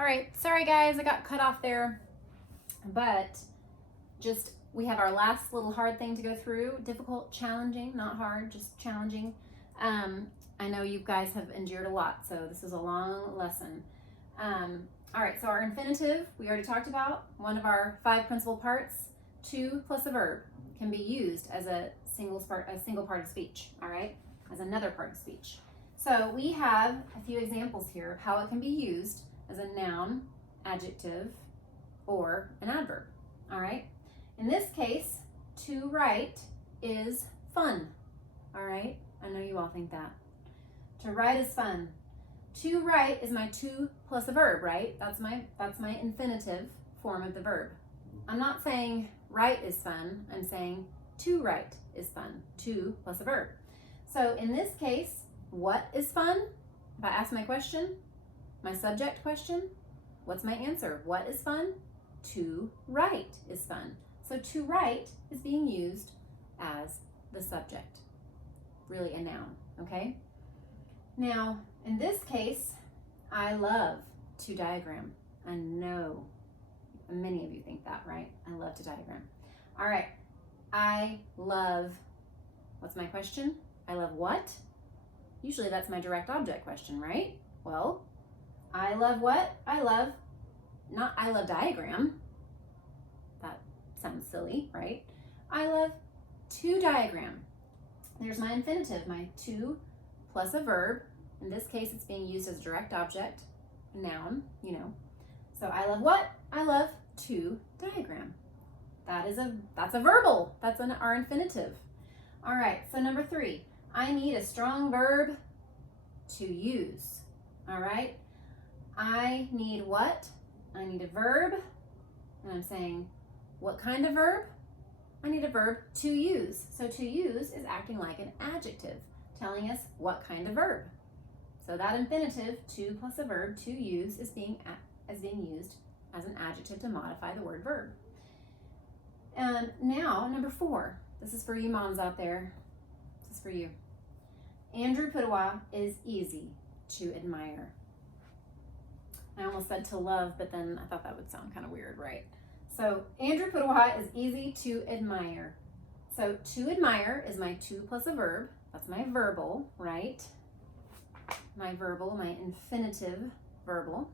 All right, sorry guys, I got cut off there, but just we have our last little hard thing to go through. Difficult, challenging, not hard, just challenging. I know you guys have endured a lot, so this is a long lesson. All right, so our infinitive, we already talked about, one of our 5 principal parts, to plus a verb, can be used as a single part of speech, all right, as another part of speech. So we have a few examples here of how it can be used as a noun, adjective, or an adverb, all right? In this case, to write is fun, all right? I know you all think that. To write is fun. To write is my to plus a verb, right? That's my infinitive form of the verb. I'm not saying write is fun, I'm saying to write is fun, to plus a verb. So in this case, what is fun? If I ask my question, my subject question, what's my answer? What is fun? To write is fun. So to write is being used as the subject, really a noun, okay? Now, in this case, I love to diagram. I know many of you think that, right? I love to diagram. All right, I love, what's my question? I love what? Usually that's my direct object question, right? Well, I love what? I love, not I love diagram. That sounds silly, right? I love to diagram. There's my infinitive, my to plus a verb. In this case, it's being used as a direct object, a noun, you know. So I love what? I love to diagram. That's a verbal. That's our infinitive. All right, so number 3, I need a strong verb to use. All right, I need what? I need a verb, and I'm saying, what kind of verb? I need a verb to use. So to use is acting like an adjective, telling us what kind of verb. So that infinitive, to plus a verb, to use, is being used as an adjective to modify the word verb. And now, number 4, this is for you moms out there. This is for you. Andrew Pudawa is easy to admire. I almost said to love, but then I thought that would sound kind of weird, right? So Andrew Pudawa is easy to admire. So to admire is my to plus a verb. That's my verbal, right? My verbal, my infinitive verbal.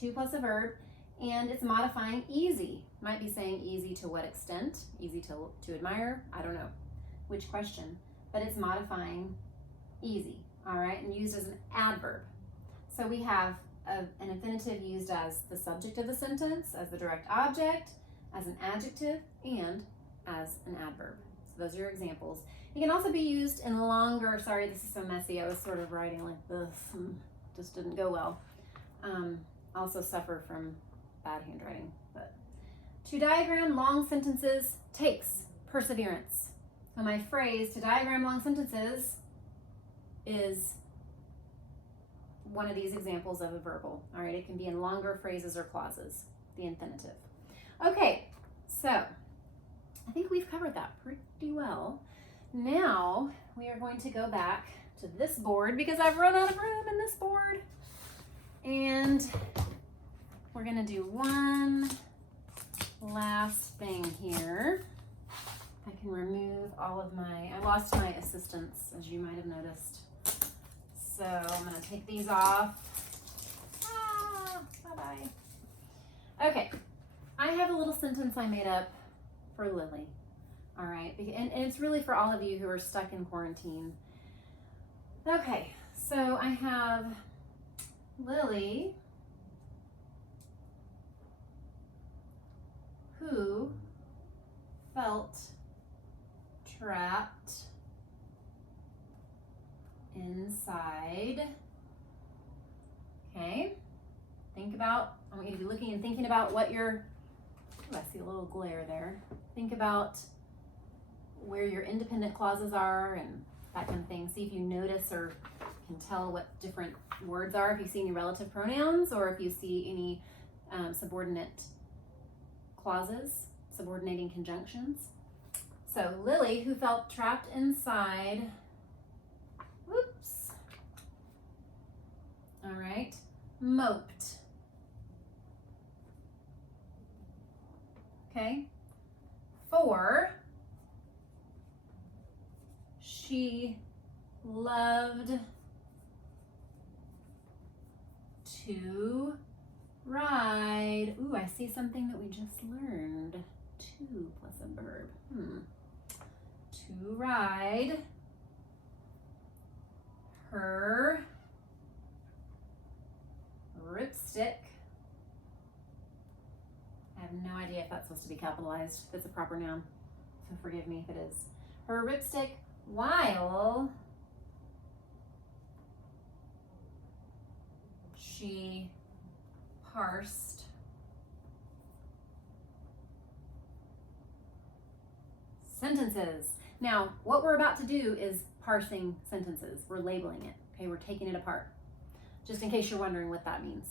To plus a verb, and it's modifying easy. Might be saying easy to what extent? Easy to admire? I don't know which question, but it's modifying easy, all right, and used as an adverb. So we have an infinitive used as the subject of the sentence, as the direct object, as an adjective, and as an adverb. So those are your examples. It can also be used in longer, sorry, this is so messy. I was sort of writing like this and just didn't go well. Also suffer from bad handwriting. But to diagram long sentences takes perseverance. So my phrase, to diagram long sentences, is one of these examples of a verbal. All right, it can be in longer phrases or clauses, the infinitive. Okay, so I think we've covered that pretty well. Now we are going to go back to this board because I've run out of room in this board. And we're gonna do one last thing here. I can remove all of I lost my assistants, as you might have noticed. So I'm gonna take these off. Bye-bye. Okay, I have a little sentence I made up for Lily. All right, and it's really for all of you who are stuck in quarantine. Okay, so I have Lily, who felt trapped inside. Okay, I want you to be looking and thinking about what I see a little glare there. Think about where your independent clauses are and that kind of thing. See if you notice or can tell what different words are, if you see any relative pronouns or if you see any subordinate clauses, subordinating conjunctions. So Lily, who felt trapped inside, all right, moped. okay? For she loved to ride. Ooh, I see something that we just learned. To plus a verb. To ride her ripstick. I have no idea if that's supposed to be capitalized. If it's a proper noun, so forgive me if it is. Her ripstick while she parsed sentences. Now, what we're about to do is parsing sentences. We're labeling it, okay? We're taking it apart, just in case you're wondering what that means.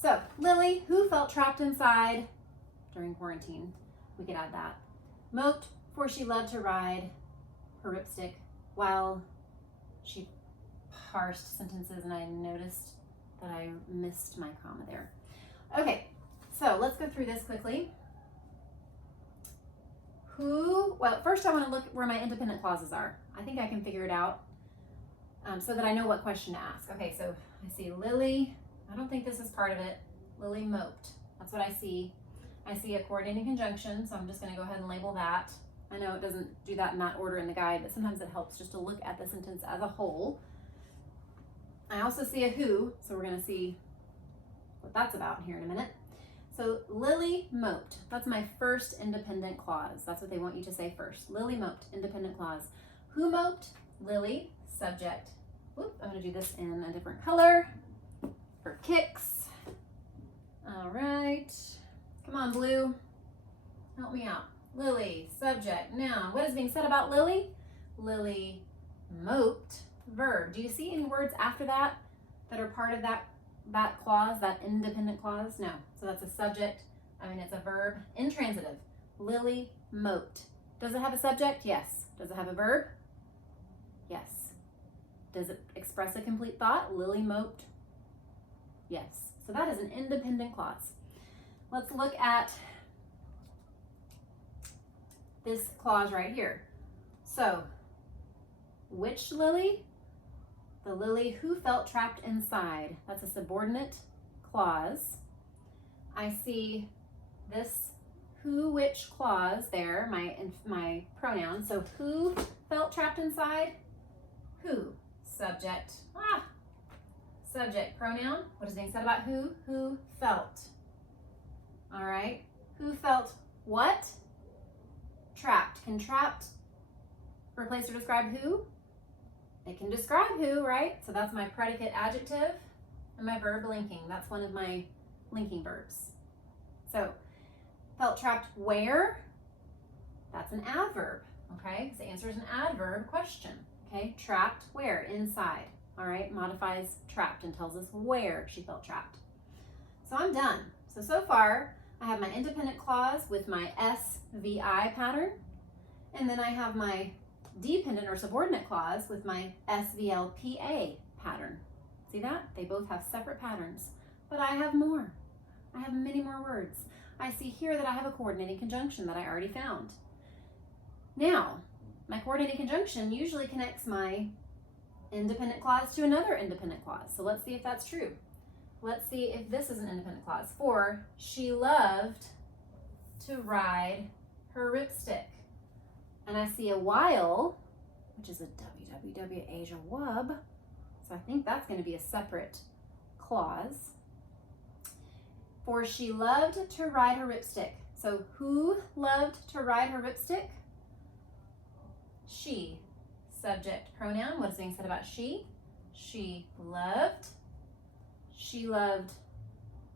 So, Lily, who felt trapped inside during quarantine, we could add that. Moped, for she loved to ride her ripstick while she parsed sentences, and I noticed that I missed my comma there. Okay, so let's go through this quickly. Well, first I want to look where my independent clauses are. I think I can figure it out so that I know what question to ask. Okay, so I see Lily. I don't think this is part of it. Lily moped. That's what I see. I see a coordinating conjunction, so I'm just going to go ahead and label that. I know it doesn't do that in that order in the guide, but sometimes it helps just to look at the sentence as a whole. I also see a who, so we're going to see what that's about here in a minute. So Lily moped. That's my first independent clause. That's what they want you to say first. Lily moped, independent clause. Who moped? Lily, subject. Whoop, I'm going to do this in a different color for kicks. All right. Come on, blue. Help me out. Lily, subject, noun. What is being said about Lily? Lily moped, verb. Do you see any words after that that are part of that clause, that independent clause? No. So that's a subject. It's a verb. Intransitive. Lily moped. Does it have a subject? Yes. Does it have a verb? Yes. Does it express a complete thought? Lily moped? Yes. So that is an independent clause. Let's look at this clause right here. So, which Lily? The Lily who felt trapped inside. That's a subordinate clause. I see this who, which clause there, my pronoun. So who felt trapped inside? Who. Subject. Subject, pronoun. What is being said about who? Who felt. All right. Who felt what? Trapped. Can trapped replace or describe who? It can describe who, right? So that's my predicate adjective and my verb linking. That's one of my linking verbs. So, felt trapped where? That's an adverb, okay? So the answer is an adverb question, okay? Trapped where? Inside, all right? Modifies trapped and tells us where she felt trapped. So I'm done. So far, I have my independent clause with my SVI pattern, and then I have my dependent or subordinate clause with my SVLPA pattern. See that? They both have separate patterns, but I have more. I have many more words. I see here that I have a coordinating conjunction that I already found. Now, my coordinating conjunction usually connects my independent clause to another independent clause. So let's see if that's true. Let's see if this is an independent clause. For she loved to ride her ripstick. And I see a while, which is a WWW Asia wub. So I think that's going to be a separate clause. For she loved to ride her ripstick. So who loved to ride her ripstick? She. Subject pronoun. What is being said about she? She loved. She loved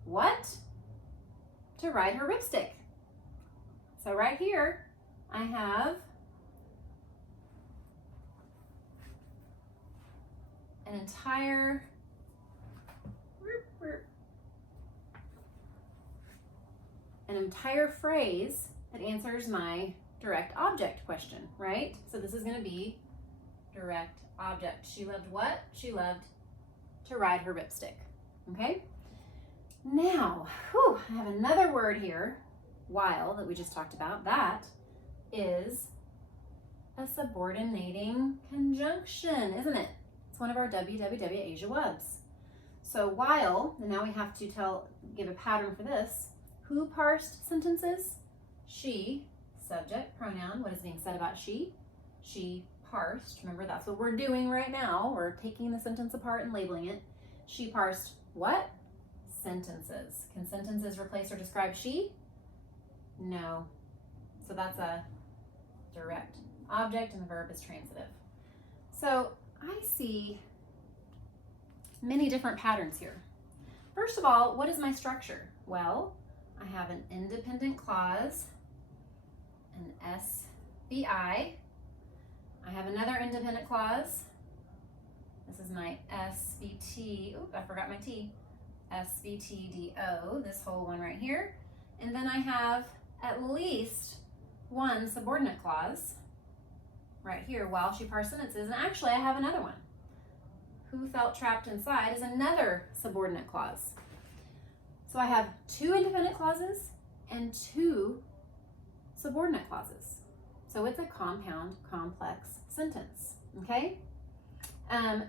what? To ride her ripstick. So right here, I have an entire phrase that answers my direct object question, right? So this is going to be direct object. She loved what? She loved to ride her ripstick. Okay? Now, I have another word here while that we just talked about, that is a subordinating conjunction, isn't it? It's one of our WWW Asia wubs. So while, and now we have to give a pattern for this. Who parsed sentences? She, subject, pronoun. What is being said about she? She parsed. Remember, that's what we're doing right now. We're taking the sentence apart and labeling it. She parsed what? Sentences. Can sentences replace or describe she? No. So that's a direct object and the verb is transitive. So I see many different patterns here. First of all, what is my structure? Well, I have an independent clause, an SVI. I have another independent clause. This is my SVT. Oh, I forgot my T. SVTDO, this whole one right here. And then I have at least one subordinate clause right here while she parsed sentences. And actually, I have another one. Who felt trapped inside is another subordinate clause. So I have 2 independent clauses and 2 subordinate clauses. So it's a compound, complex sentence, okay?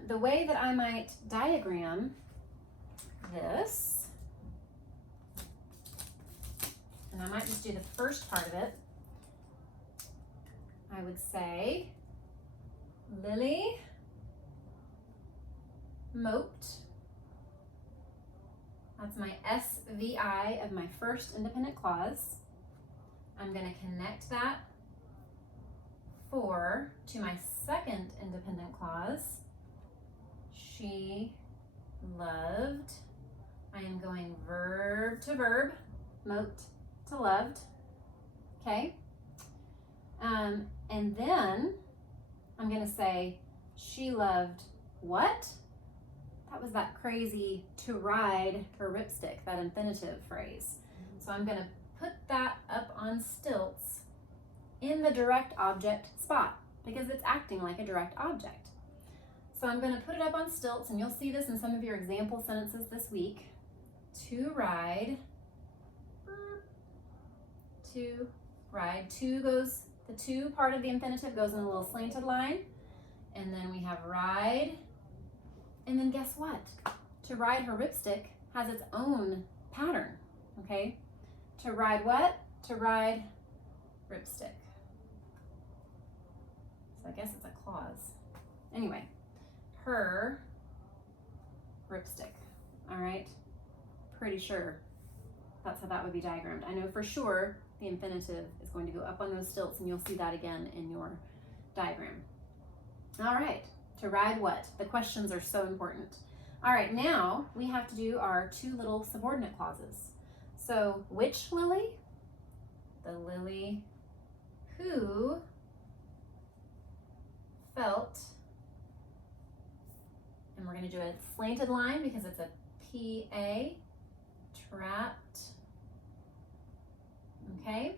The way that I might diagram this, and I might just do the first part of it, I would say, Lily moped. That's my SVI of my first independent clause. I'm going to connect that to my second independent clause. She loved. I am going verb to verb, moped to loved. Okay? And then I'm going to say she loved what? That was that crazy to ride her ripstick, that infinitive phrase. So I'm going to put that up on stilts in the direct object spot because it's acting like a direct object. So I'm going to put it up on stilts, and you'll see this in some of your example sentences this week. To ride. To ride. The to part of the infinitive goes in a little slanted line. And then we have ride. And then guess what? To ride her ripstick has its own pattern, okay? To ride what? To ride ripstick. So I guess it's a clause. Anyway, her ripstick, all right? Pretty sure that's how that would be diagrammed. I know for sure the infinitive is going to go up on those stilts, and you'll see that again in your diagram. All right. To ride what? The questions are so important. All right, now we have to do our 2 little subordinate clauses. So which Lily? The Lily who felt, and we're going to do a slanted line because it's a PA, trapped. Okay,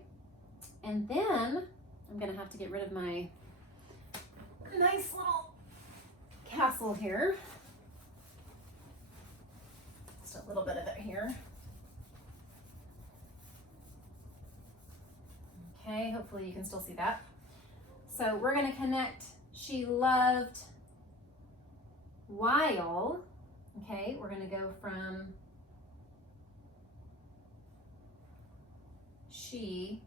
and then I'm going to have to get rid of my nice little castle here. Just a little bit of it here. Okay, hopefully you can still see that. So we're going to connect she loved while. Okay, we're going to go from she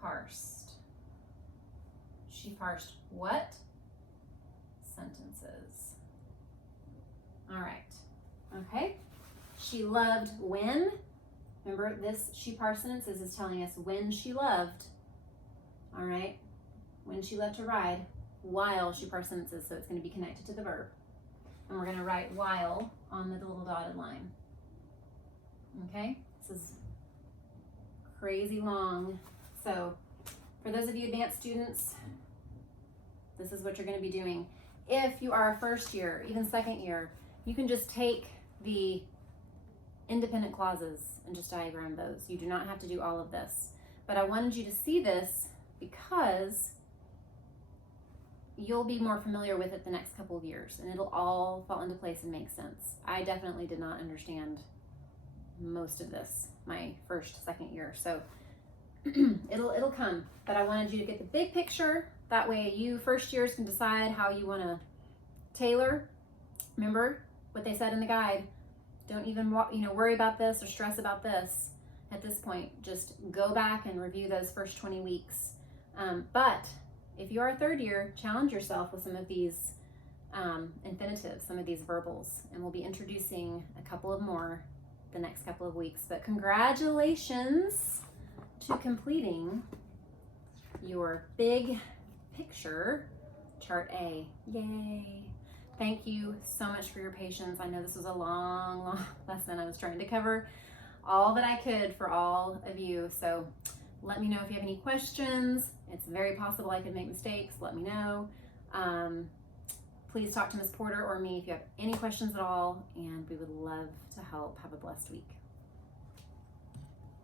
parsed. She parsed what? Sentences. All right. Okay. She loved when. Remember, this she parsed sentences is telling us when she loved. All right. When she loved to ride while she parsed sentences, so it's going to be connected to the verb. And we're going to write while on the little dotted line. Okay. This is crazy long. So for those of you advanced students, this is what you're going to be doing. If you are a first year, even second year, you can just take the independent clauses and just diagram those. You do not have to do all of this. But I wanted you to see this because you'll be more familiar with it the next couple of years and it'll all fall into place and make sense. I definitely did not understand most of this, my first, second year. So it'll come, but I wanted you to get the big picture. That way you first years can decide how you want to tailor. Remember what they said in the guide. Don't even worry about this or stress about this at this point. Just go back and review those first 20 weeks. But if you are a third year, challenge yourself with some of these infinitives, some of these verbals, and we'll be introducing a couple of more the next couple of weeks. But congratulations to completing your big picture chart A. Yay. Thank you so much for your patience. I know this was a long lesson. I was trying to cover all that I could for all of you. So let me know if you have any questions. It's very possible I could make mistakes. Let me know. Please talk to Ms. Porter or me if you have any questions at all, and we would love to help. Have a blessed week.